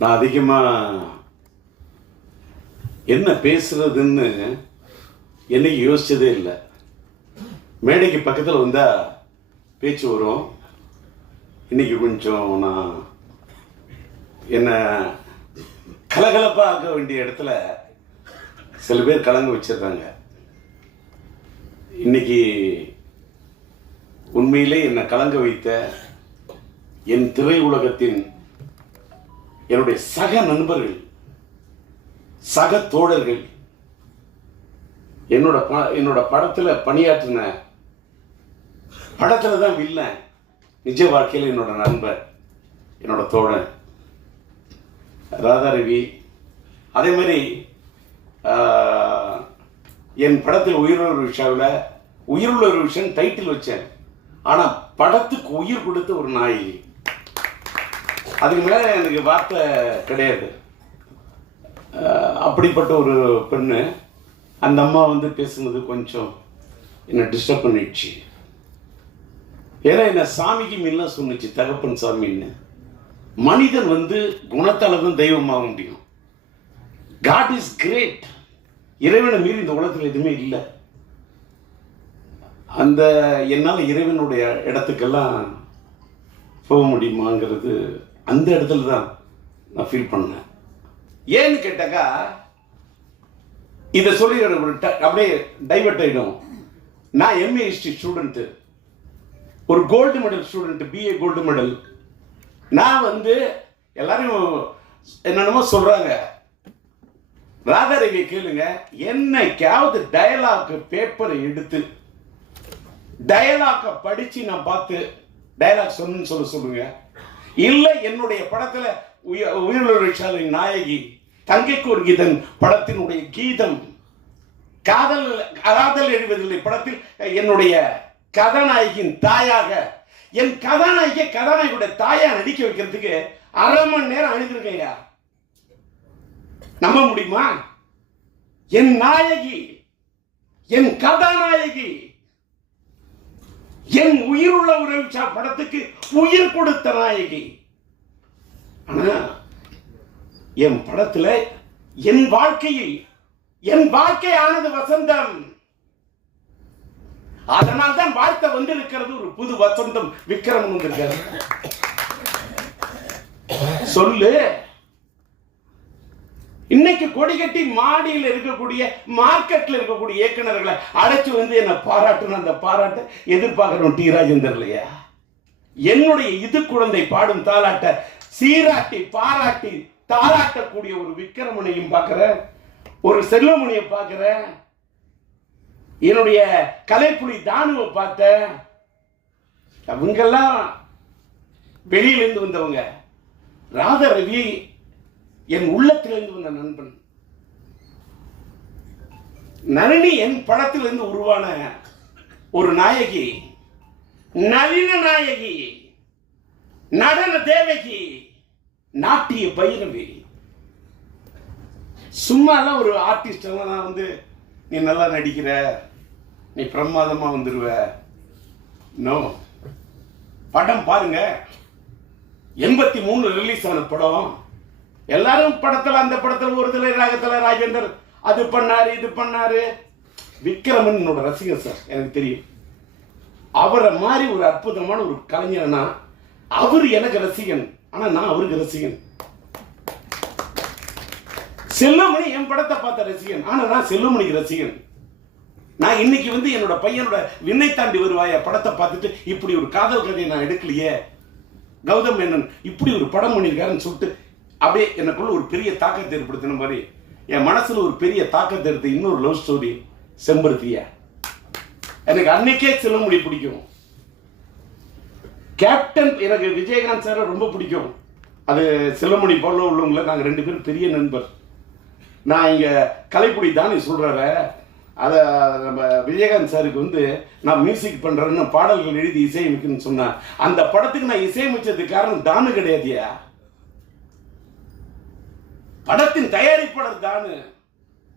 நான் அதிகமாக என்ன பேசுறதுன்னு என்னைக்கு யோசிச்சதே இல்லை. மேடைக்கு பக்கத்தில் வந்தால் பேச்சு வரும். இன்னைக்கு கொஞ்சம் நான் என்ன கலகலப்பாக ஆக்க வேண்டிய இடத்துல சில பேர் கலங்க வச்சிருக்காங்க. இன்னைக்கு உண்மையிலே என்னை கலங்க வைத்த என் திரை உலகத்தின் என்னுடைய சக நண்பர்கள், சக தோழர்கள், என்னோட படத்தில் பணியாற்றின, படத்தில் தான் வில்லன், நிஜ வாழ்க்கையில் என்னோட நண்பர், என்னோட தோழன் ராதாரவி. அதே மாதிரி என் படத்தில் உயிருள்ள ஒரு விஷயம் டைட்டில் வச்சேன். ஆனால் படத்துக்கு உயிர் கொடுத்த ஒரு நாயகி. அதுக்கு மேலே எனக்கு வார்த்தை கிடையாது. அப்படிப்பட்ட ஒரு பெண்ணு. அந்த அம்மா பேசுனது கொஞ்சம் என்னை டிஸ்டர்ப் பண்ணிடுச்சு. ஏன்னா என்ன சாமிக்கு மீன்லாம் சொன்னிச்சு, தகப்பன் சாமின்னு. மனிதன் குணத்தால தான் தெய்வமாக முடியும். God is great. இறைவனை மீறி இந்த உலகத்தில் எதுவுமே இல்லை. அந்த என்னால் இறைவனுடைய இடத்துக்கெல்லாம் போக முடியுமாங்கிறது அந்த இடத்துல தான் நான் ஃபீல் பண்ணேன். ஏன்னு கேட்டாக்கா, இதை சொல்லி அப்படியே டைவர்ட் ஆகிடும். நான் எம்ஏ ஹிஸ்ட்ரி ஸ்டூடெண்ட்டு, ஒரு gold medal student, BA gold medal. நான் எல்லாரும் என்னென்னமோ சொல்கிறாங்க. ராதாரவியை கேளுங்க, என்னைக்காவது டயலாக் பேப்பரை எடுத்து டயலாக்கை படித்து நான் பார்த்து டயலாக் சொல்லுங்க. இல்லை என்னுடைய படத்தில் உயிருள்ள நாயகி தங்கைக்கு ஒரு கீதம் படத்தினுடைய கீதம், காதல் எழுவதில்லை படத்தில் என்னுடைய கதாநாயகியின் தாயாக, என் கதாநாயகியுடைய தாயா நடிக்க வைக்கிறதுக்கு 1/2 மணி நேரம் அழுதுருக்கேன். நம்ப முடியுமா? என் நாயகி, என் கதாநாயகி, என் உயிருள்ள உறவு படத்துக்கு உயிர் கொடுத்த நாயகி. ஆனா என் படத்துல என் வாழ்க்கையானது வசந்தம். அதனால் தான் வாழ்க்கை இருக்கிறது ஒரு புது வசந்தம். விக்ரமன் வந்திருக்காரு. சொல்லு. இன்னைக்கு கொடி கட்டி மாடியில் இருக்கக்கூடிய, மார்க்கெட்ல இருக்கக்கூடிய இயக்குநர்களை அழைச்சு என்ன பாராட்டணும். அந்த பாராட்ட எதிர்பார்க்கிறோம் டி ராஜேந்தர் இல்லையா? என்னுடைய இது குழந்தை பாடும் தாலாட்ட சீராட்டி பாராட்டி தாலாட்டக்கூடிய ஒரு விக்ரமனையும் பார்க்கிறேன், ஒரு செல்வமணியை பார்க்கிறேன், என்னுடைய கலைப்புலி தானுவை பார்த்தேன். அவங்கெல்லாம் வெளியிலிருந்து வந்தவங்க. ராதாரவி என் உள்ளத்திலிருந்து வந்த நண்பன். நளினி என் படத்திலிருந்து உருவான ஒரு நாயகி, நளின நாயகி, நடன தேவகி, நாட்டிய பைரவி. சும்மாலாம் ஒரு ஆர்டிஸ்ட் நான் நீ நல்லா நடிக்கிற, நீ பிரமாதமா வந்துருவ. நோ, படம் பாருங்க. 83 ரிலீஸ் ஆன படம். எல்லாரும் படத்தில், அந்த படத்தில் ஒரு தலை ராகத்தில் ராஜேந்தர் அது பண்ணாரு இது பண்ணாரு. விக்ரமன் என்னோட ரசிகர் சார், எனக்கு தெரியும். அவரை மாதிரி ஒரு அற்புதமான ஒரு கலைஞர்னா அவர் எனக்கு ரசிகன், ஆனா நான் அவருக்கு ரசிகன். செல்வமணி என் படத்தை பார்த்த ரசிகன், ஆனா நான் செல்வமணிக்கு ரசிகன். நான் இன்னைக்கு என்னோட பையனோட விண்ணை தாண்டி வருவாய படத்தை பார்த்துட்டு இப்படி ஒரு காதல் கதையை நான் எடுக்கலையே, கௌதம் மேனன் இப்படி ஒரு படம் பண்ணியிருக்காருன்னு சொல்லிட்டு அப்படியே எனக்குள்ள ஒரு பெரிய தாக்கத்தை ஏற்படுத்தின மாதிரி என் மனசுல ஒரு பெரிய தாக்கத்தை எடுத்து இன்னொரு லவ் ஸ்டோரி செம்பருத்தியா. எனக்கு அன்னைக்கே செல்வமணி பிடிக்கும். கேப்டன் எனக்கு விஜயகாந்த் சார் ரொம்ப பிடிக்கும். அது செல்வமணி போல உள்ளவங்கள நாங்கள் 2 பேரும் பெரிய நண்பர். நான் இங்கே கலைப்புடி தானே சொல்கிறார, அதை நம்ம விஜயகாந்த் சாருக்கு நான் மியூசிக் பண்ணுறேன்னு பாடல்கள் எழுதி இசையமைக்குன்னு சொன்னேன். அந்த படத்துக்கு நான் இசையமைச்சதுக்கு காரணம் தானு கிடையாதியா, படத்தின் தயாரிப்பாளர் தானு.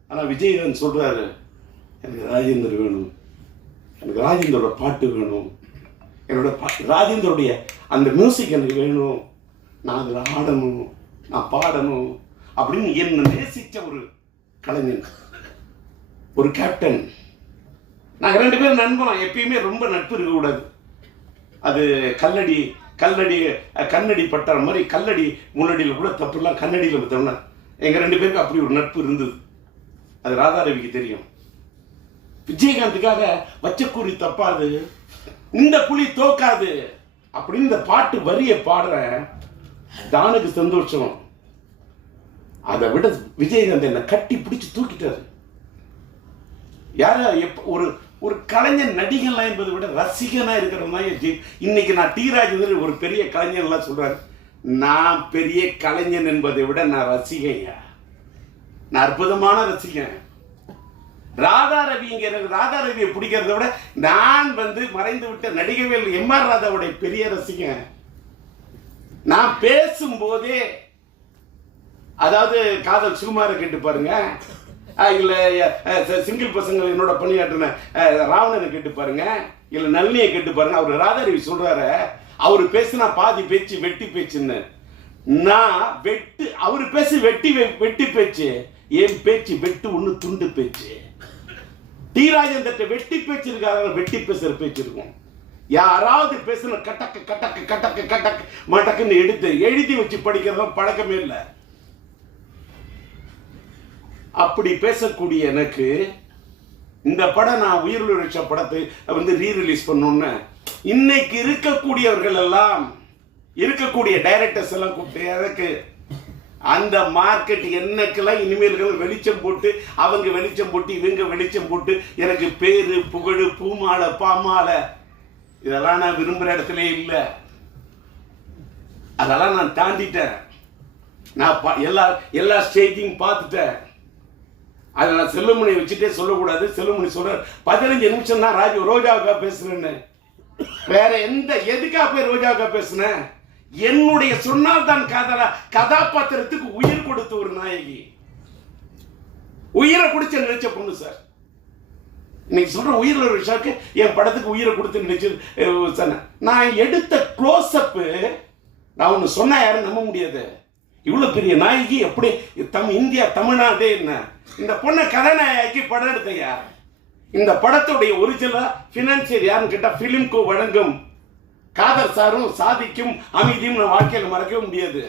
ஆனால் விஜயகாந்த் சொல்கிறாரு, எனக்கு ராஜேந்தர் வேணும், எனக்கு ராஜேந்தரோட பாட்டு வேணும், என்னோட ராஜேந்தருடைய அந்த மியூசிக் எனக்கு வேணும், நான் அதில் ஆடணும், நான் பாடணும் அப்படின்னு என்ன நேசிச்ச ஒரு கலைஞன், ஒரு கேப்டன். நாங்கள் 2 பேரும் நண்பன். எப்பயுமே ரொம்ப நட்பு இருக்கக்கூடாது. அது கண்ணடி பட்டார மாதிரி கல்லடி முன்னடியில் கூட தப்புலாம் கண்ணடியில் பார்த்தோம்னா எங்கள் 2 பேருக்கு அப்படி ஒரு நட்பு இருந்தது. அது ராதாரவிக்கு தெரியும். விஜயகாந்துக்காக வச்சக்கூறி தப்பாது, இந்த புலி தோக்காது அப்படின்னு இந்த பாட்டு வரிய பாடுற தானுக்கு சந்தோஷம். அதை விட விஜயகாந்த் என்ன கட்டி பிடிச்சு தூக்கிட்டாரு. யார ஒரு கலைஞன் நடிகன்லாம் என்பதை விட ரசிகனா இருக்கிறவங்க தான். இன்னைக்கு நான் டி ராஜேந்திரன் ஒரு பெரிய கலைஞன்லாம் சொல்றாரு. நான் பெரிய கலைஞன் என்பதை விட நான் ரசிகையா, நான் அற்புதமான ரசிகன். ராதாரவியை பிடிக்கிறத விட நான் மறைந்து விட்ட நடிகவேல் எம்.ஆர். ராதாவுடைய பெரிய ரசிகன். நான் பேசும்போதே, அதாவது காதல் சுகுமாரை கேட்டு பாருங்க, இல்ல சிங்கிள் பசங்க என்னோட பணியாற்றின ராவணனை கேட்டு பாருங்க, இல்ல நளினியை கேட்டு பாருங்க. அவர் ராதாரவி சொல்றாரு, அவரு பேசுனா பாதி பேச்சு வெட்டி பேச்சுன்னு. நான் அவரு பேசு வெட்டி பேச்சு, என் பேச்சு வெட்டு ஒண்ணு துண்டு பேச்சு. டி ராஜேந்திர வெட்டி பேச்சு இருக்காங்க, வெட்டி பேசுற பேச்சு இருக்கும். யாராவது பேசுன கட்டக்கு கட்டக்கு கட்டக்கு கட்டக்கு மட்டக்குன்னு எடுத்து எழுதி வச்சு படிக்கிறதும் பழக்கமே இல்லை. அப்படி பேசக்கூடிய எனக்கு இந்த படம், நான் உயிரிழு ரிக்ஷா படத்தை ரீரிலீஸ் பண்ணோன்னு இன்னைக்கு இருக்கக்கூடியவர்கள் எல்லாம், இருக்கக்கூடிய டைரக்டர்ஸ் எல்லாம் கூப்பிட்டு எனக்கு அந்த மார்க்கெட் என்னக்கெல்லாம் இனிமேல்கள் வெளிச்சம் போட்டு, அவங்க வெளிச்சம் போட்டு, இவங்க வெளிச்சம் போட்டு, எனக்கு பேரு புகழ் பூமாலை பாமாலை இதெல்லாம் நான் விரும்புகிற இடத்துல இல்லை. அதெல்லாம் நான் தாண்டிட்டேன். நான் எல்லா ஸ்டேஜையும் பார்த்துட்டேன். அதை நான் செல்லுமணி வச்சுட்டே சொல்லக்கூடாது. செல்லுமணி சொல்ற 15 நிமிஷம் தான் ரோஜாவுக்கா பேசுறேன்னு. வேற எதுக்காக போய் ரோஜாவுக்கா பேசுனேன்? என்னுடைய சொன்னால் தான் கதாபாத்திரத்துக்கு உயிர் கொடுத்த ஒரு நாயகி, உயிரை குடிச்ச நினைச்ச பொண்ணு சார். இன்னைக்கு சொல்ற உயிரில் ஒரு விஷாக்கு என் படத்துக்கு உயிரை கொடுத்து நினைச்சு நான் எடுத்த க்ளோஸ்அப். நான் ஒன்று சொன்னா யாரும் நம்ப முடியாது. இவ்வளவு பெரிய நாயகி எப்படி இந்தியா தமிழ்நாடே என்ன இந்த பொண்ணை கதாநாயகி படம் எடுத்தையா? இந்த படத்துடைய ஒரிஜினலா பினான்சியர் யாருன்னு கேட்டா பிலிம்கோ வழங்கும் காதர் சாரும் சாதிக்கும் அமைதியும் நான் வாழ்க்கையில் மறக்கவே முடியாது.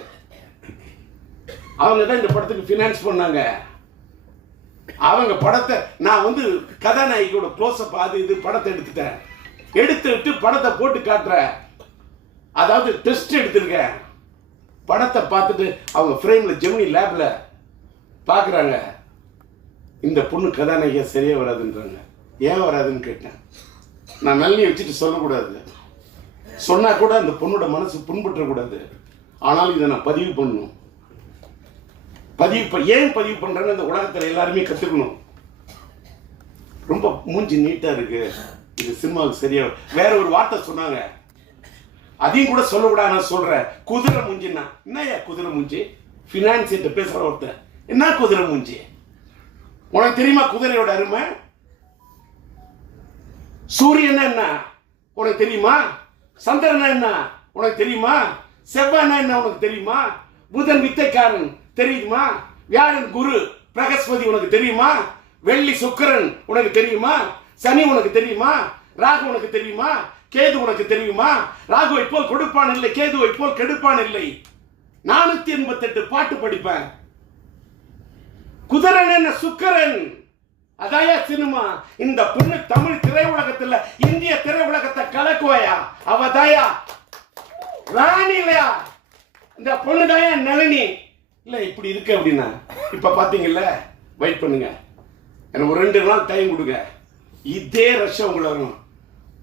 அவங்க தான் இந்த படத்துக்கு பினான்ஸ் பண்ணாங்க. அவங்க படத்தை நான் கதாநாயகியோட க்ளோஸ்அப் அது இது படத்தை எடுத்துட்டு படத்தை போட்டு காட்டுறேன். அதாவது டெஸ்ட் எடுத்திருக்கேன். படத்தை பார்த்துட்டு அவங்க ஃப்ரேம்ல ஜெமினி லேப்ல பார்க்குறாங்க, இந்த பொண்ணு கதாநாயகியா சரியா வராதுன்றாங்க. ஏன் வராதுன்னு கேட்டேன். நான் நல்லி வச்சுட்டு சொல்லக்கூடாது, சொன்னா கூட அந்த பொண்ணோட மனசு புண்பற்றக்கூடாது. ஆனாலும் இதை நான் பதிவு பண்ணணும். ஏன் பதிவு பண்றேன்னு அந்த உலகத்தில் எல்லாருமே கத்துக்கணும். ரொம்ப மூஞ்சி நீட்டா இருக்கு, இது சினிமாவுக்கு சரியா. வேற ஒரு வார்த்தை சொன்னாங்க, அதையும் கூட சொல்லக்கூடாது. நான் சொல்றேன், குதிரை மூஞ்சின்னா என்னையா குதிரை மூஞ்சி? பினான்ஸ் பேசுற ஒருத்தர் என்ன குதிரை மூஞ்சி? உனக்கு தெரியுமா குதிரையோட அருமை? சூரியன் என்ன உனக்கு தெரியுமா? சந்திரன் என்ன உனக்கு தெரியுமா? செவ்வாய் என்ன உனக்கு தெரியுமா? புதன் வித்தைக்காரன் தெரியுமா? வியாழன் குரு பிரகஸ்பதி உனக்கு தெரியுமா? வெள்ளி சுக்கிரன் உனக்கு தெரியுமா? சனி உனக்கு தெரியுமா? ராகு உனக்கு தெரியுமா? கேது உனக்கு தெரியுமா? ராகுவை போல் கொடுப்பான் இல்லை, கேதுவை போல் கெடுப்பான் இல்லை. 488 பாட்டு படிப்பேன். குதிரன் என்ன சுக்கிரன்? அதாயா சினிமா. இந்த பொண்ணு தமிழ் திரையுலகத்துல இந்திய திரையுலகத்தை கலக்குவாயா? அவதாயா ராணி இல்லையா? இந்த பொண்ணு தாயா நளினி இல்ல. இப்படி இருக்கு அப்படின்னா இப்ப பாத்தீங்கல்ல, வெயிட் பண்ணுங்க, எனக்கு ஒரு 2 நாள் டைம் கொடுங்க. இதே ரஷ்யா உங்களை வரும்.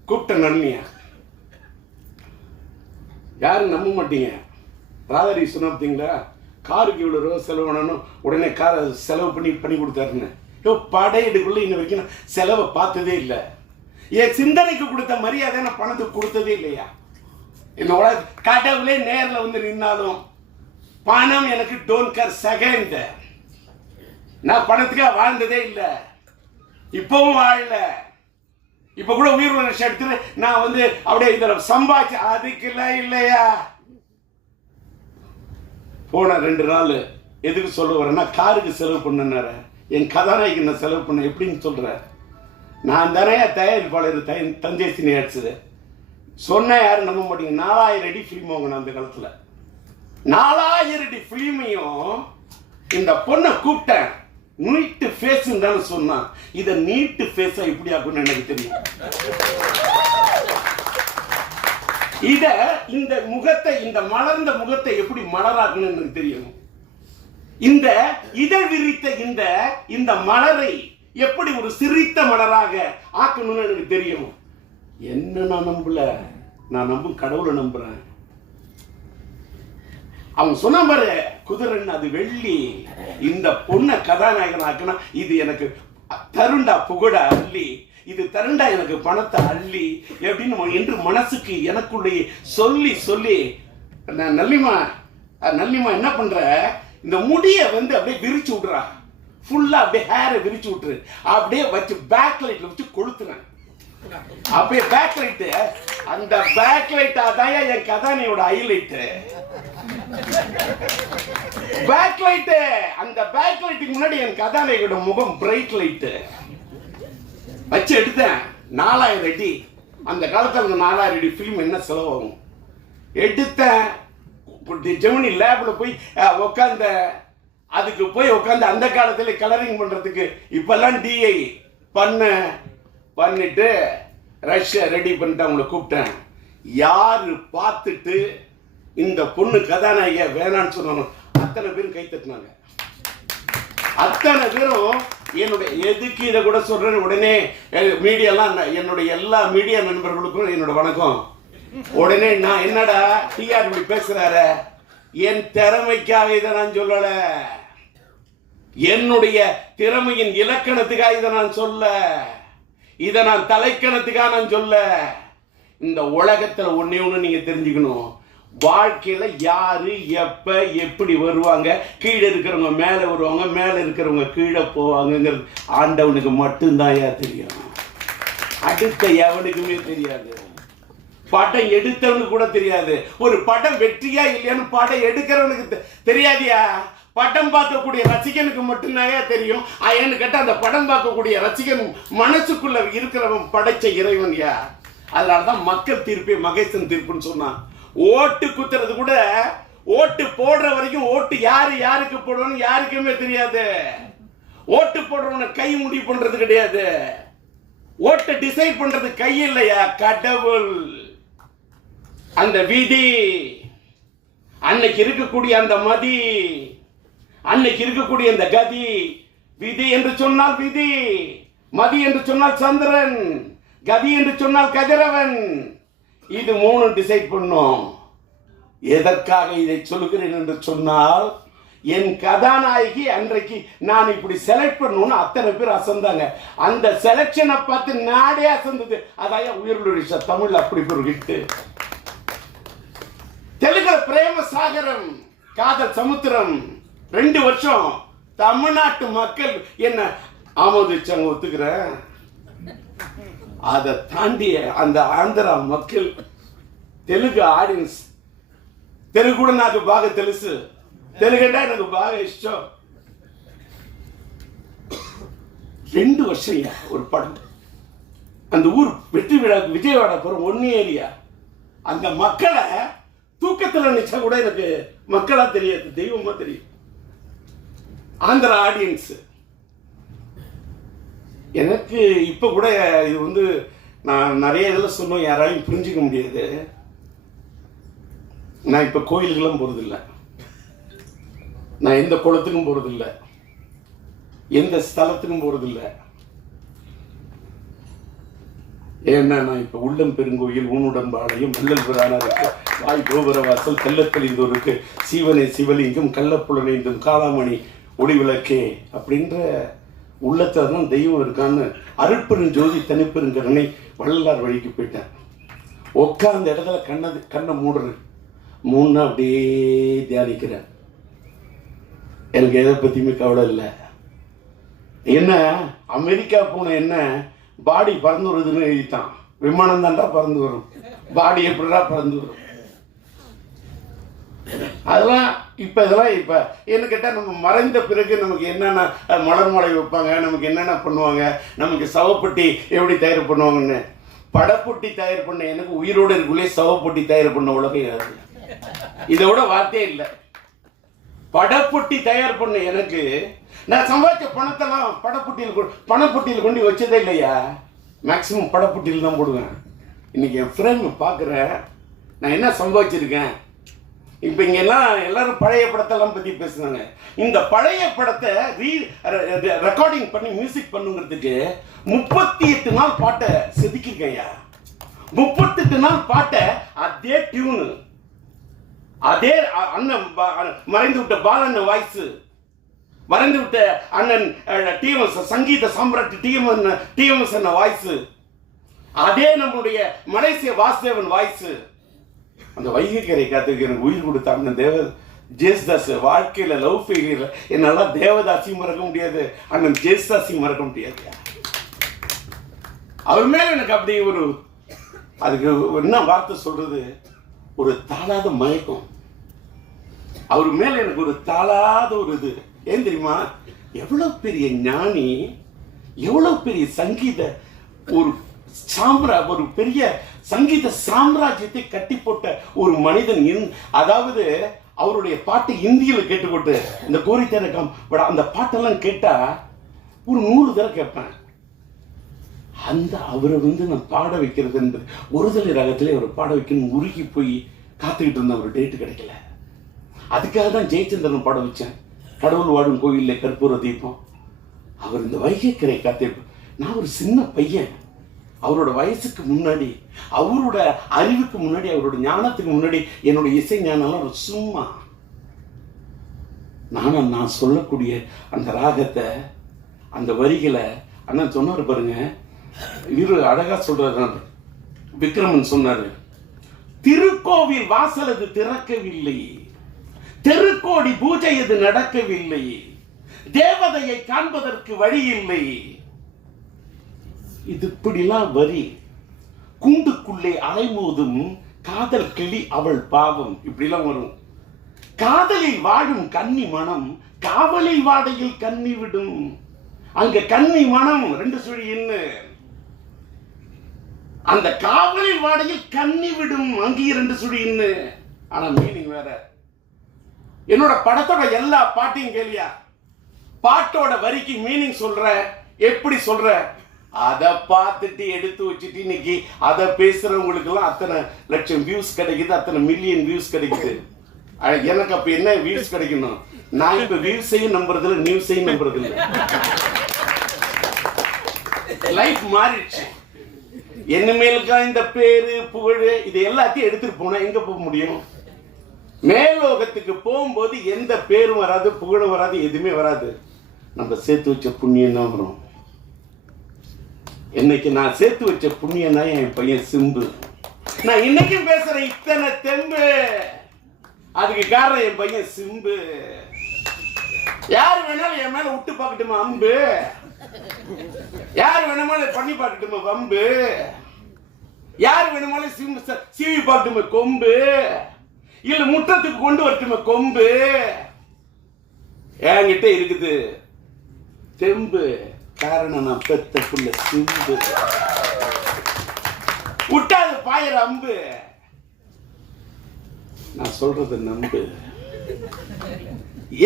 கூப்பிட்ட நளினியா யாரும் நம்ப மாட்டீங்க. ராதாரி சொன்ன பார்த்தீங்களா, காருக்கு இவ்வளோ ரூபா செலவு பண்ணணும், உடனே காரை செலவு பண்ணி கொடுத்தாருன்னு. படையெடுக்குள்ள இன்ன வரைக்கும் செலவை பார்த்ததே இல்லை. என் சிந்தனைக்கு கொடுத்த மரியாதை நான் பணத்துக்கு கொடுத்ததே இல்லையா? இந்த உலக கடவுளே நேரில் நின்னாலும் பணம் எனக்கு டோன்ட் கேர் செகண்ட். நான் பணத்துக்காக வாழ்ந்ததே இல்லை, இப்பவும் வாழல. இப்ப கூட உயிர் எடுத்து நான் அப்படியே இதில் சம்பாதிச்சு அதுக்கெல்லாம் இல்லையா? போன 2 நாள் எதுக்கு சொல்ல வரேன்னா, காருக்கு செலவு பண்ணனார என் கதாநாயகி நான் செலவு பண்ண எப்படின்னு சொல்கிறேன். நான் தானே தயாரிப்பாளர் தஞ்சை சினியாட்ஸு சொன்ன, யாரும் நம்ப மாட்டீங்க. 4000 அடி ஃபிலிம் வாங்கினேன் அந்த காலத்தில். 4000 அடி ஃபிலிமையும் இந்த பொண்ணை கூப்பிட்டேன். நீட்டு ஃபேஸ் தானே சொன்னான். இதை நீட்டு ஃபேஸா இப்படி ஆகும்னு எனக்கு தெரியும். இத இந்த முகத்தை, இந்த மலர்ந்த முகத்தை எப்படி மலராகணும்னு எனக்கு தெரியும். இந்த இதழ் விரித்த இந்த மலரை எப்படி ஒரு சிரித்த மலராக ஆக்கணும்னு எனக்கு தெரியும். என்ன நான் நம்பல, நான் நம்பும் கடவுளை நம்புறேன். அவன் சொன்ன பாரு, குதிரைன்னு அது வெள்ளி. இந்த பொண்ணை கதாநாயகன் ஆக்குனா இது எனக்கு தருண்டா புகழ அள்ளி, இது தருண்டா எனக்கு பணத்தை அள்ளி எப்படின்னு என்று மனசுக்கு எனக்குள்ளே சொல்லி சொல்லி நல்லிமா என்ன பண்ற, இந்த முடியை அப்படியே விரிச்சு விடுறா. ஃபுல்லா அப்படியே ஹேரை விரிச்சு விட்டுரு. அப்படியே வச்சு பேக் லைட்ல வச்சு கொளுத்துறேன். அப்படியே பேக் லைட், அந்த பேக் லைட் அதான் என் கதானியோட ஹைலைட். பேக் லைட், அந்த பேக் லைட்டுக்கு முன்னாடி என் கதாநாயகோட முகம் பிரைட் லைட் வச்சு எடுத்தேன். 4000 அடி. அந்த காலத்தில் அந்த 4000 அடி ஃபிலிம் என்ன செலவாகும் எடுத்தேன். ஜெமினி லேப்ல போய் உட்காந்த, அதுக்கு போய் உட்காந்து அந்த காலத்துல கலரிங் பண்றதுக்கு இப்பெல்லாம் டிஐ பண்ணிட்டு ரஷ்யா ரெடி பண்ணிட்டு அவங்களை கூப்பிட்டேன். யாரு பார்த்துட்டு இந்த பொண்ணு கதாநாயகியா வேணான்னு சொன்னாலும் அத்தனை பேரும் கை தட்டினாங்க. அத்தனை பேரும் என்னுடைய எதுக்கு இதை கூட சொல்றேன். உடனே மீடியாலாம், என்னுடைய எல்லா மீடியா நண்பர்களுக்கும் என்னோட வணக்கம். உடனே நான் என்னடா டிஆர் இப்படி பேசுறாரு, என் திறமைக்காக இதை நான் சொல்லல, என்னுடைய திறமையின் இலக்கணத்துக்காக இதை நான் சொல்ல, இதை நான் தலைக்கணத்துக்காக நான் சொல்ல. இந்த உலகத்துல ஒண்ணு நீங்க தெரிஞ்சுக்கணும். வாழ்க்கையில யாரு எப்ப எப்படி வருவாங்க, கீழே இருக்கிறவங்க மேல வருவாங்க, மேல இருக்கிறவங்க கீழே போவாங்கிறது ஆண்டவனுக்கு மட்டும்தான் தெரியும். அடுத்த எவனுக்குமே தெரியாது. படம் எடுத்தவனுக்கு கூட தெரியாது. ஒரு படம் வெற்றியா இல்லையான்னு படம் எடுக்கிறவனுக்கு தெரியாதியா. படம் பார்க்கக்கூடிய ரசிகனுக்கு மட்டும்தான் தெரியும். ஏன்னு கேட்டா அந்த படம் பார்க்கக்கூடிய ரசிகன் மனசுக்குள்ள இருக்கிறவன் படைச்ச இறைவன் யா. அதனாலதான் மக்கள் தீர்ப்பே மகேசன் தீர்ப்புன்னு சொன்னான். ஓட்டு குத்துறது கூட, ஓட்டு போடுற வரைக்கும் ஓட்டு யாருக்கு போடுவோம்னு யாருக்குமே தெரியாது. ஓட்டு போடுறவன கை முடிவு பண்றது கிடையாது. ஓட்டை டிசைட் பண்றது கை இல்லையா, கடவுள். அந்த விதி, அன்னைக்கு இருக்கக்கூடிய அந்த மதி, அன்னைக்கு இருக்கக்கூடிய அந்த கதி. விதி என்று சொன்னால் விதி, மதி என்று சொன்னால் சந்திரன், கதி என்று சொன்னால் கதிரவன். இது 3 டிசைட் பண்ணும். எதற்காக இதை சொல்கிறேன் என்று சொன்னால், என் கதாநாயகி அன்றைக்கு நான் இப்படி செலக்ட் பண்ணணும்னு அத்தனை பேர் அசந்தாங்க. அந்த செலக்ஷனை பார்த்து நாடே அசந்தது. அதான் உயிர்லொழிச்ச தமிழ் அப்படி ஒரு ஹிட்டு. தெலுங்கு பிரேம சாகரம், காதல் சமுத்திரம் 2 வருஷம் தமிழ்நாட்டு மக்கள் என்ன ஆமோதிச்சாங்க, ஒத்துக்கிறேன். அதை தாண்டிய அந்த ஆந்திரா மக்கள், தெலுங்கு ஆடியன்ஸ், தெலுங்கு கூட నాకు బాగా తెలుసు, తెలుగంటే నాకు బాగా ఇష్టం. 2 வருஷம் ஒரு படம். அந்த ஊர் வெற்றி விழாக்கு விஜயவாடா போற ஒன்னு ஏரியா. அந்த மக்களை தூக்கத்தில் நினைச்சா கூட எனக்கு மக்களா தெரியாது, தெய்வமா தெரியும். ஆந்திரா ஆடியன்ஸ் எனக்கு இப்ப கூட இது நான் நிறைய இதில் சொன்னோம், யாராலையும் புரிஞ்சிக்க முடியாது. நான் இப்ப கோயிலுக்கெல்லாம் போறதில்லை, நான் எந்த குளத்துக்கும் போறதில்லை, எந்த ஸ்தலத்துக்கும் போறதில்லை. ஏன்னா நான் இப்ப உள்ளம் பெருங்கோயில், ஊனுடம்பாளையம், வள்ளல் பிரானருக்கு வாய் கோபுர வாசல், கள்ளத்தெளிந்தோருக்கு சீவனே சிவலிங்கம், கள்ளப்புலனைந்தும் காளாமணி ஒளிவிளக்கே அப்படின்ற உள்ளத்துல தான் தெய்வம் இருக்கான்னு அருட்பெரும் ஜோதி தனிப்பெருங்கருணை வள்ளலார் வழிக்கு போயிட்டேன். உட்கார்ந்த இடத்துல கண்ணை மூடுறேன், மூணு அப்படியே தியானிக்கிறேன். எனக்கு எதை பத்தியுமே கவலை இல்லை. என்ன அமெரிக்கா போன என்ன பாடி பறந்து வருதுன்னு எழுதிட்டான். விமானம் தாண்டா பறந்து வரும், பாடி எப்படிடா பறந்து வரும்? அதெல்லாம் இதெல்லாம் என்ன கேட்டால் நம்ம மறைந்த பிறகு நமக்கு என்னென்ன மலர் மாலை வைப்பாங்க, நமக்கு என்னென்ன பண்ணுவாங்க, நமக்கு சவப்பட்டி எப்படி தயார் பண்ணுவாங்கன்னு. படப்பொட்டி தயார் பண்ண எனக்கு உயிரோடு இருக்குள்ளே சவப்பொட்டி தயார் பண்ண உலகம் இதோட வார்த்தையே இல்லை. படப்பொட்டி தயார் பண்ண எனக்கு நான் சம்பாதிச்ச பணத்தெல்லாம் பணப்பொட்டியில் கொண்டு வச்சதே இல்லையா. மேக்சிமம் படப்பொட்டியில் தான் போடுவேன். இன்னைக்கு என் ஃப்ரெண்ட் பார்க்குறேன் நான் என்ன சம்பாதிச்சிருக்கேன். இப்போ இங்கே எல்லாரும் பழைய படத்தெல்லாம் பற்றி பேசுனாங்க. இந்த பழைய படத்தை ரெக்கார்டிங் பண்ணி மியூசிக் பண்ணுங்கிறதுக்கு 38 நாள் பாட்டை செதுக்கிருக்கையா. 38 நாள் பாட்டை அதே டியூனு, அதே அண்ணன் மறைந்து விட்ட பாலண்ணன் வாய்ஸ், மறைந்து விட்ட அண்ணன் டிஎம்எஸ் சங்கீத சாம்ராட் டிஎம்எஸ் அண்ணன் வாய்ஸ், அதே நம்முடைய மலேசிய வாசுதேவன் வாய்ஸ். அந்த வைகைக்கரை காத்துக்கு எனக்கு உயிர் கொடுத்த அண்ணன் ஜேசுதாஸ். வாழ்க்கையில் லவ் ஃபெயிலியர் என்னால் தேவதாசியும் மறக்க முடியாது, அண்ணன் ஜேசுதாசியும் மறக்க முடியாது. அவர் மேலே எனக்கு அப்படி அதுக்கு என்ன வார்த்தை சொல்றது, ஒரு தாளாத மயக்கம். அவர் மேல எனக்கு ஒரு தாளாத இது. ஏன் தெரியுமா, எவ்வளவு பெரிய ஞானி, எவ்வளவு பெரிய சங்கீத ஒரு பெரிய சங்கீத சாம்ராஜ்யத்தை கட்டி போட்ட ஒரு மனிதன். அதாவது அவருடைய பாட்டு இந்தியில் கேட்டுக்கொண்டு இந்த கோரித்தனக்கம் அந்த பாட்டெல்லாம் கேட்டா ஒரு 100 தடவை கேட்பேன். அவரை நான் பாட வைக்கிறது என்பது ஒருதலை ராகத்திலே அவர் பாட வைக்கணும் உருகி போய் காத்துக்கிட்டு இருந்த ஒரு டேட்டு கிடைக்கல. அதுக்காக தான் ஜெயச்சந்திரன் பாட வச்சேன். கடவுள் வாடும் கோயிலில் கற்பூர தீபம். அவர் இந்த வைகைக்கரை காத்திருப்பு. நான் ஒரு சின்ன பையன், அவரோட வயசுக்கு முன்னாடி, அவரோட அறிவுக்கு முன்னாடி, அவரோட ஞானத்துக்கு முன்னாடி என்னோட இசை ஞானம் சும்மா. நான் சொல்லக்கூடிய அந்த ராகத்தை, அந்த வரிகளை அண்ணன் சொன்னார் பாருங்க. அழகா சொல்றாரு. விக்ரமன் சொன்னாரு, திருக்கோவில் வாசல் அது திறக்கவில்லை, தெருக்கோடி பூஜை அது நடக்கவில்லை, தேவதையை காண்பதற்கு வழி இல்லை. இது இப்படிலாம் வரி. கூண்டுக்குள்ளே அலைமோதும் காதல் கிளி அவள் பாவம், இப்படிலாம் வரும். காதலில் வாழும் கன்னி மனம் காவலில் வாடையில் கன்னி விடும். அங்க கன்னி மனம் 2 சுழி என்ன, அந்த காவலில் வாடையில் கன்னி விடும், அங்கேயும் 2 சுழி என்ன. ஆனா மீனிங் வேற. என்னோட படத்தோட எல்லா பாட்டையும் கேளியா, பாட்டோட வரிக்கு மீனிங் சொல்ற, எப்படி சொல்ற, அதை பார்த்துட்டு எடுத்து வச்சுட்டு இன்னைக்கு அதை பேசுறவங்களுக்கு எல்லாம் அத்தனை லட்சம் வியூஸ் கிடைக்குது, அத்தனை மில்லியன் வியூஸ் கிடைக்குது. எனக்கு அப்ப என்ன வியூஸ் கிடைக்கணும்? நான் இப்ப வியூஸையும் நம்புறது இல்லை, நியூஸையும் நம்புறது இல்லை. லைஃப் மாறிடுச்சு. என்னமேலுக்கா இந்த பேரு புகழ் இது எல்லாத்தையும் எடுத்துட்டு போனா எங்க போக முடியும்? மேலோகத்துக்கு போகும்போது எந்த பேரும் வராது, புகழும் வராது, எதுவுமே வராது. நம்ம சேர்த்து வச்ச புண்ணியம் தான் வரும். இன்னைக்கு நான் சேர்த்து வச்ச புண்ணியம் தான் என் பையன் சிம்பு. நான் இன்னைக்கும் பேசுறேன் இத்தனை தெம்பு, அதுக்கு காரணம் என் பையன் சிம்பு. யாரு வேணாலும் என் மேல விட்டு பார்க்கட்டுமா அம்பு, யாரு வேணுமாலும் பண்ணி பார்க்கட்டுமா வம்பு, யாரு வேணுமாலும் சீவி பார்க்கட்டுமா கொம்பு, இல்ல முற்றத்துக்கு கொண்டு வரட்டுமா கொம்பு. என்கிட்ட இருக்குது தெம்பு. காரணம் நான் பெத்த புள்ள சிம்பு. விட்டாது பாயிர அம்பு. நான் சொல்றது நம்பு.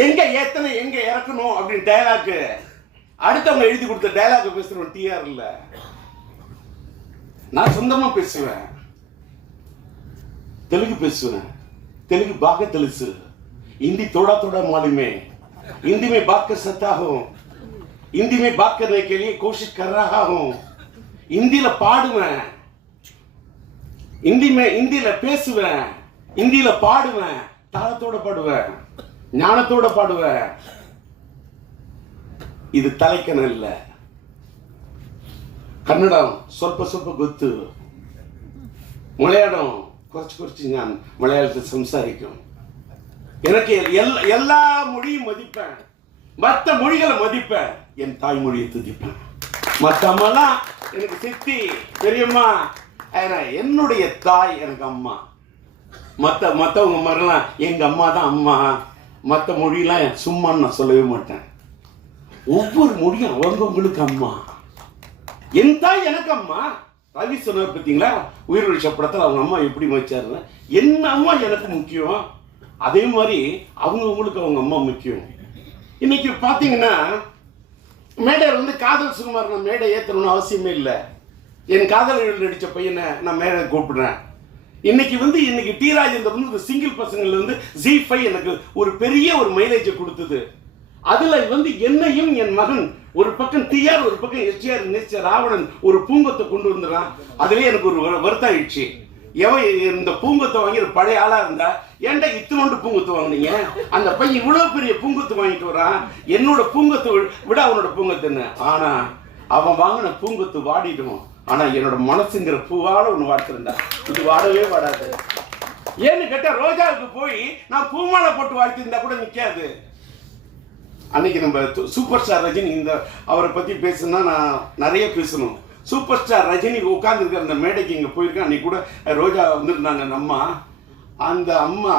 எங்க ஏத்தனை எங்க இறக்கணும் அப்படின்னு டயலாக் அடுத்தவங்க எழுதி கொடுத்த டயலாக் பேசுறோம். டிஆர் இல்ல, நான் சொந்தமா பேசுவேன். தெலுங்கு பேசுவேன், तेलुगु बागा तेलुसु, हिंदी थोड़ा थोड़ा मालूम है, हिंदी में बात कर सकता हूँ, हिंदी में बात करने के लिए कोशिश कर रहा हूँ, हिंदी ला पाडुवें, हिंदी ला पेसुवें, हिंदी ला पाडुवें, तालतोड़ पाडुवें, ஞானத்தோட பாடுவேன். இது தலைக்கண இல்ல. கன்னடம் ಸ್ವಲ್ಪ ಸ್ವಲ್ಪ ಗೊತ್ತು, மலையாளம் കുറച്ച് ഞാൻ മലയാളത്തിൽ സംസാരിക്കും. எனக்கு எல்லா மொழியும் மதிப்பேன், மற்ற மொழிகளை மதிப்பேன், என் தாய்மொழியை துதிப்பேன். மற்றமெல்லாம் எனக்கு சித்தி பெரியம்மா, என்னுடைய தாய் எனக்கு அம்மா. மற்றவங்க மாதிரிலாம் எங்கள் அம்மா தான் அம்மா, மற்ற மொழியெலாம் சும்மான்னு நான் சொல்லவே மாட்டேன். ஒவ்வொரு மொழியும் அவங்கவுங்களுக்கு அம்மா. என் தாய் எனக்கு அம்மா. ரவி சொன்னார் பார்த்தீங்களா, உயிர் படத்தில் அவங்க அம்மா எப்படி வச்சாருன்னு. என்ன அம்மா எனக்கு முக்கியம், அதே மாதிரி அவங்கவுங்களுக்கு அவங்க அம்மா முக்கியம். இன்னைக்கு பார்த்தீங்கன்னா மேடையில் வந்து காதல் சுகுமார் நான் மேடை ஏற்றணும்னு அவசியமே இல்லை. என் காதலில் நடித்த பையனை நான் மேடை கூப்பிடுறேன். இன்னைக்கு டி ராஜேந்தர் வந்து சிங்கிள் பசங்கள்ல வந்து Z5 எனக்கு ஒரு பெரிய ஒரு மைலேஜை கொடுத்தது. அதுல வந்து என்னையும் என் மகன் ஒரு பக்கம் TR ஒரு பக்கம் SGR நேச்சர் ராவணன் ஒரு பூங்கத்தை கொண்டு வந்துடுறான். அதுலேயே எனக்கு ஒரு வருத்தம் ஆயிடுச்சு. இந்த பூங்கத்தை வாங்கி பழைய ஆளா இருந்தா ஏன்டா இத்தனோண்டு பூங்கத்து வாங்கினீங்க, அந்த பையன் இவ்வளவு பெரிய பூங்கத்து வாங்கிட்டு வரான், என்னோட பூங்கத்தை விட அவனோட பூங்கத்துன்னு. ஆனா அவன் வாங்கின பூங்கத்து வாடிடும், ஆனா என்னோட மனசுங்கிற பூவால ஒண்ணு வாடுத்திருந்தா இது வாடவே வாடாது. ஏன்னு கேட்டா ரோஜாவுக்கு போய் நான் பூமாலை போட்டு வாழ்த்திருந்தா கூட நிக்காது. அன்னைக்கு நம்ம சூப்பர் ஸ்டார் ரஜினி, இந்த அவரை பத்தி பேசுனா நான் நிறைய பேசணும். சூப்பர் ஸ்டார் ரஜினி உட்கார்ந்துருக்க அந்த மேடைக்கு இங்க போயிருக்கேன். அன்னைக்கு கூட ரோஜா வந்திருந்தாங்க அந்த அம்மா. அந்த அம்மா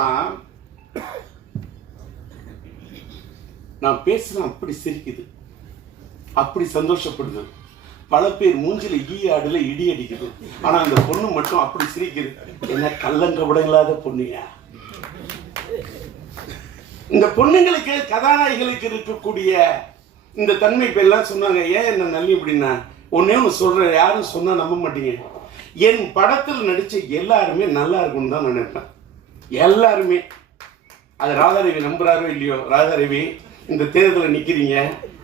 நான் பேசுறேன் அப்படி சிரிக்குது, அப்படி சந்தோஷப்படுது. பல பேர் மூஞ்சில ஆடுல இடி அடிக்குது, ஆனா அந்த பொண்ணு மட்டும் அப்படி சிரிக்குது. என்ன கள்ளங்கபடம் இல்லாத பொண்ணுங்க. இந்த பொண்ணுங்களுக்கு கதாநாயகிகளுக்கு இருக்கக்கூடிய இந்த தன்மை இப்ப எல்லாம் சொன்னாங்க. ஏன் என்ன நல்லி அப்படின்னா ஒன்னே ஒன்று சொல்றேன், யாரும் சொன்னா நம்ப மாட்டீங்க. என் படத்தில் நடிச்ச எல்லாருமே நல்லா இருக்கும்னு தான் நினைப்பேன். எல்லாருமே. அது ராதாரவி நம்புறாரோ இல்லையோ, ராதாரவி இந்த தேர்தலில் நிக்கிறீங்க,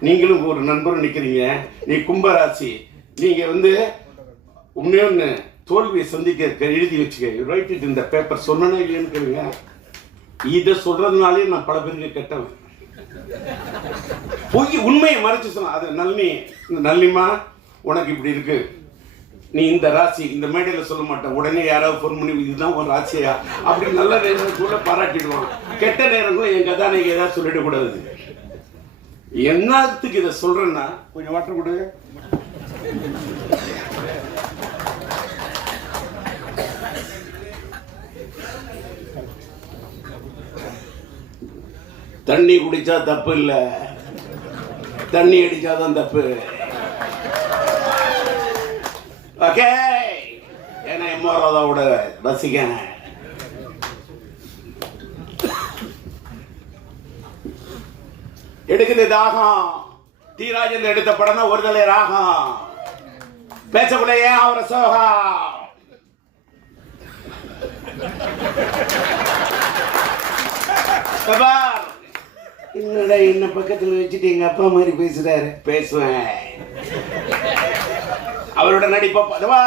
நீங்களும் ஒரு நண்பரும் நிக்கிறீங்க. நீ கும்பராசி, நீங்க வந்து ஒண்ணு தோல்வியை சந்திக்க எழுதி வச்சுக்க, ரைட் இட் இந்த பேப்பர். சொன்னனே இல்லைன்னு கேளுங்க. இதை சொல்றதுனாலே நான் பல பேருக்கு கெட்டவன். பொய் உண்மையை மறைச்சு சொன்ன அது நல்லிமா உனக்கு இப்படி இருக்கு, நீ இந்த ராசி இந்த மேடையில் சொல்ல மாட்டேன். உடனே யாராவது ஃபோன் பண்ணி இதுதான் ஒரு ராசியா அப்படி நல்ல நேரங்களுக்குள்ள பாராட்டிடுவான். கெட்ட நேரங்களும் என் கதாநாயகி ஏதாவது சொல்லிடக்கூடாது. என்னத்துக்கு இதை சொல்றேன்னா கொஞ்சம் வாட்டர் கொடு. தண்ணி குடிச்சா தப்பு இல்லை, தண்ணி அடிச்சாதான் தப்பு. ஓகே, ஏன்னா எம்ஆர்ராதாவோட ரசிகன். எடுக்குது தாகம். டி ராஜேந்தர் எடுத்த படம் தான் ஒரு தலை ராகம். பேசக்குள்ள ஏன் அவரை சோகா. என்னடா என்ன பக்கத்தில் வச்சுட்டு எங்க அப்பா மாதிரி பேசுறாரு. பேசுவேன். அவரோட நடிப்பா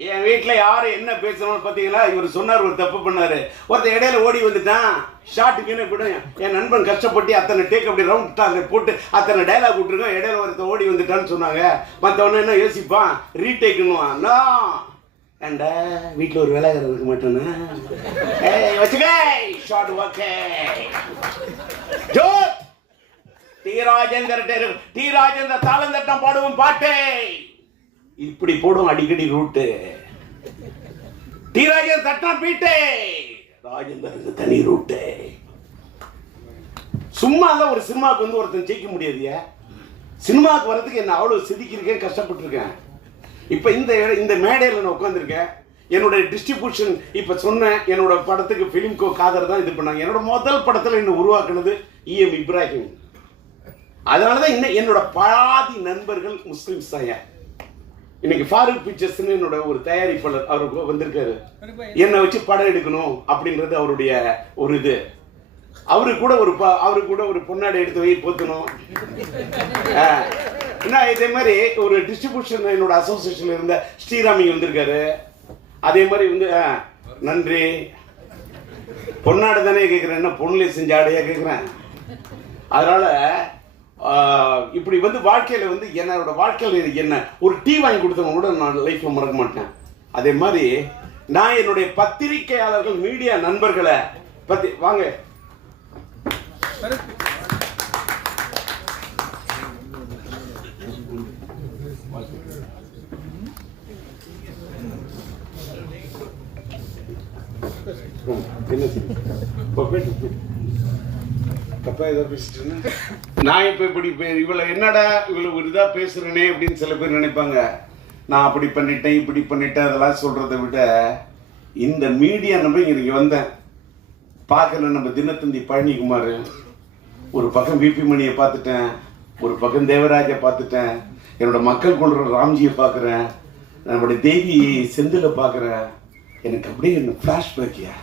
என் வீட்டில் யாரு என்ன பேசணும்னு பார்த்தீங்களா, இவர் சொன்னார் ஒரு தப்பு பண்ணாரு. ஒருத்தர் இடையில ஓடி வந்துட்டான். ஷார்ட்டுக்குன்னு கூட என் நண்பன் கஷ்டப்பட்டு அத்தனை டேக் அப்படி ரவுண்ட் போட்டு அத்தனை டைலாக் விட்டுருக்கோம். இடையில ஒருத்தர் ஓடி வந்துட்டான்னு சொன்னாங்க. மற்றவன என்ன யோசிப்பான், ரீடேக்குன்னுவான். ஏண்டா வீட்டில் ஒரு வேலைக்காரர் இருக்க மாட்டேன்னா வச்சுக்க ஷார்ட் ஓகே. டி ராஜேந்தர் தாளந்தட்டம் பாடுவோம் பாட்டே இப்படி போடும் அடிக்கடி ரூட்டு. டி ராஜேந்தர் தட்டம் பீட்டே, ராஜேந்தர் தனி ரூட்டு. சும்மா தான் ஒரு சினிமாவுக்கு வந்து ஒருத்தன் ஜெயிக்க முடியாது. சினிமாவுக்கு வர்றதுக்கு என்ன அவ்வளவு செதுக்கிருக்கேன், கஷ்டப்பட்டிருக்கேன். இப்ப இந்த மேடையில் நான் உட்காந்துருக்கேன். என்னோட டிஸ்ட்ரிபியூஷன் இப்ப சொன்னேன். என்னோட படத்துக்கு பிலிம்கோ காதர் தான் இது பண்ணாங்க. என்னோட முதல் படத்துல என்ன உருவாக்குனது EM இப்ராஹிம். அதனாலதான் இன்னும் என்னோட பாதி நண்பர்கள் முஸ்லிம்ஸ் தான். இன்னைக்கு ஃபாரூக் பிக்சர்ஸ் என்னோட ஒரு தயாரிப்பாளர் அவருக்கு வந்திருக்காரு. என்னை வச்சு படம் எடுக்கணும் அப்படின்றது அவருடைய ஒரு இது. அவருக்கு கூட ஒரு பொன்னாடை எடுத்து வை போத்தணும். இதே மாதிரி ஒரு டிஸ்ட்ரிபியூஷன் என்னோட அசோசியேஷன்ல இருந்த ஸ்ரீராமி வந்திருக்காரு. அதே மாதிரி வந்து நன்றி. பொன்னாடை தானே கேட்கிறேன், என்ன பொண்ணுல செஞ்ச ஆடையா கேட்கிறேன். அதனால இப்படி வந்து வாழ்க்கையில வந்து என்னோட வாழ்க்கையில என்ன ஒரு டீ வாங்கி கொடுத்தவங்க கூட நான் லைஃப்ல மறக்க மாட்டேன். அதே மாதிரி நான் என்னுடைய பத்திரிகையாளர்கள் மீடியா நண்பர்களை பத்தி வாங்க என்ன தப்பா ஏதோ பேசிட்டு நான் இப்ப இப்படி இவ்வளவு என்னடா இவ்வளவு ஒரு இதா பேசுறேனே அப்படின்னு சில பேர் நினைப்பாங்க. நான் அப்படி பண்ணிட்டேன் இப்படி பண்ணிட்டேன் அதெல்லாம் சொல்றதை விட இந்த மீடியா நம்ம இங்க வந்தேன் பார்க்கல. நம்ம தினத்தந்தி பழனிக்குமார், ஒரு பக்கம் பிபி மணியை பார்த்துட்டேன், ஒரு பக்கம் தேவராஜை பார்த்துட்டேன், என்னோட மக்கள் கொள்ற ராம்ஜியை பார்க்குறேன், நம்மளுடைய தேவி செந்தில பார்க்குறேன். எனக்கு அப்படியே என்ன ஃப்ளாஷ்பேக்கியா